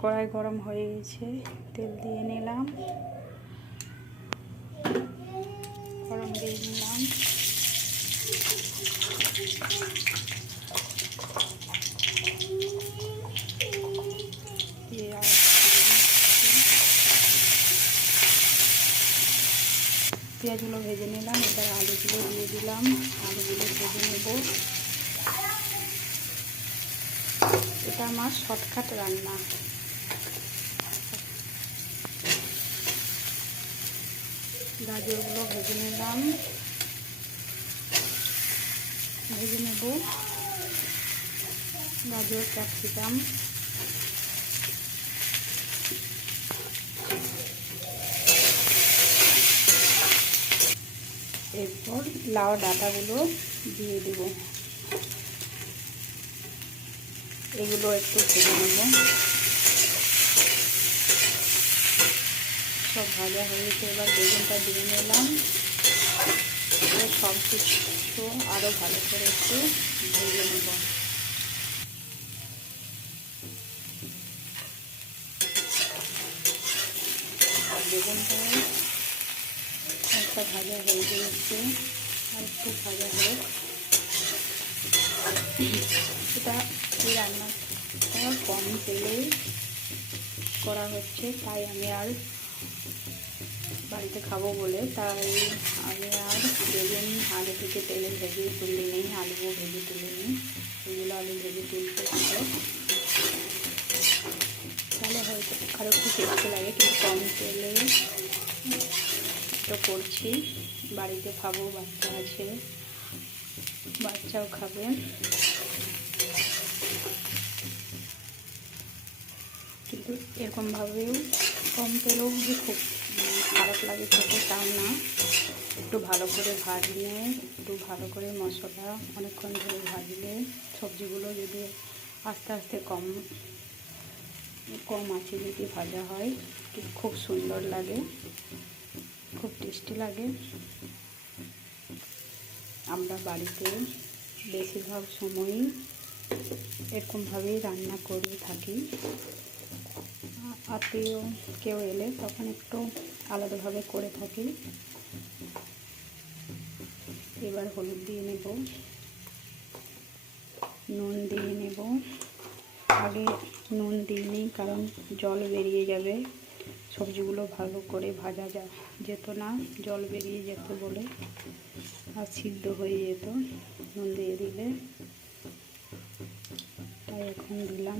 কড়াই গরম হয়ে গেছে, তেল দিয়ে নিলাম, গরম দিয়ে নিলাম। পেঁয়াজগুলো ভেজে নিলাম, এবার আলুগুলো দিয়ে দিলাম, আলুগুলো ভেজে নেব। এটা আমার শর্টকাট রান্না। গাজরগুলো ভেজে নিলাম, ভেজে নেব গাজর, ক্যাপসিকাম। এরপর লাউ ডাঁটাগুলো দিয়ে দেব, এগুলো একটু ভেজে নেব। সব ভাজা হয়েছে, এবার বেগুনটা দিয়ে নিলাম। সব কিছু আরও ভালো করে একটু ভেজে নেব। বেগুনটা একটা ভাজা হয়ে গেছে, আর একটু ভাজা হোক। এটা এই রান্নাটা কম তেলে করা হচ্ছে, তাই আমি আর বাড়িতে খাবো বলে আমি আর বেগুন আগে থেকে তেলে ভেজে তুলে নিই, আলুও ভেজে তুলে নিই। এগুলো আলু ভেজে তুলতে হবে, তাহলে হয়তো আরও একটু টেস্টি লাগে, কিন্তু কম তেলে এটা করছি। বাড়িতে খাবো, বাচ্চা আছে, বাচ্চাও খাবে। কিন্তু এরকমভাবেও কম তেলেও যে খুব খারাপ লাগে খেতে তাও না। একটু ভালো করে ভাজলে, একটু ভালো করে মশলা অনেকক্ষণ ধরে ভাজলে, সবজিগুলো যদি আস্তে আস্তে কম আঁচে যদি ভাজা হয় খুব সুন্দর লাগে, খুব টেস্টি লাগে। আমরা বাড়িতে বেশিরভাগ সময়ই এরকমভাবেই রান্না করে থাকি। আত্মীয় কেউ এলে তখন একটু আলাদাভাবে করে থাকি। এবার হলুদ দিয়ে নেব, নুন দিয়ে নেব। আগে নুন দিইনি, কারণ জল বেরিয়ে যাবে, সবজিগুলো ভালো করে ভাজা যেত না, জল বেরিয়ে যেত বলে, আর সিদ্ধ হয়ে যেত নুন দিয়ে দিলে, তাই এখন দিলাম।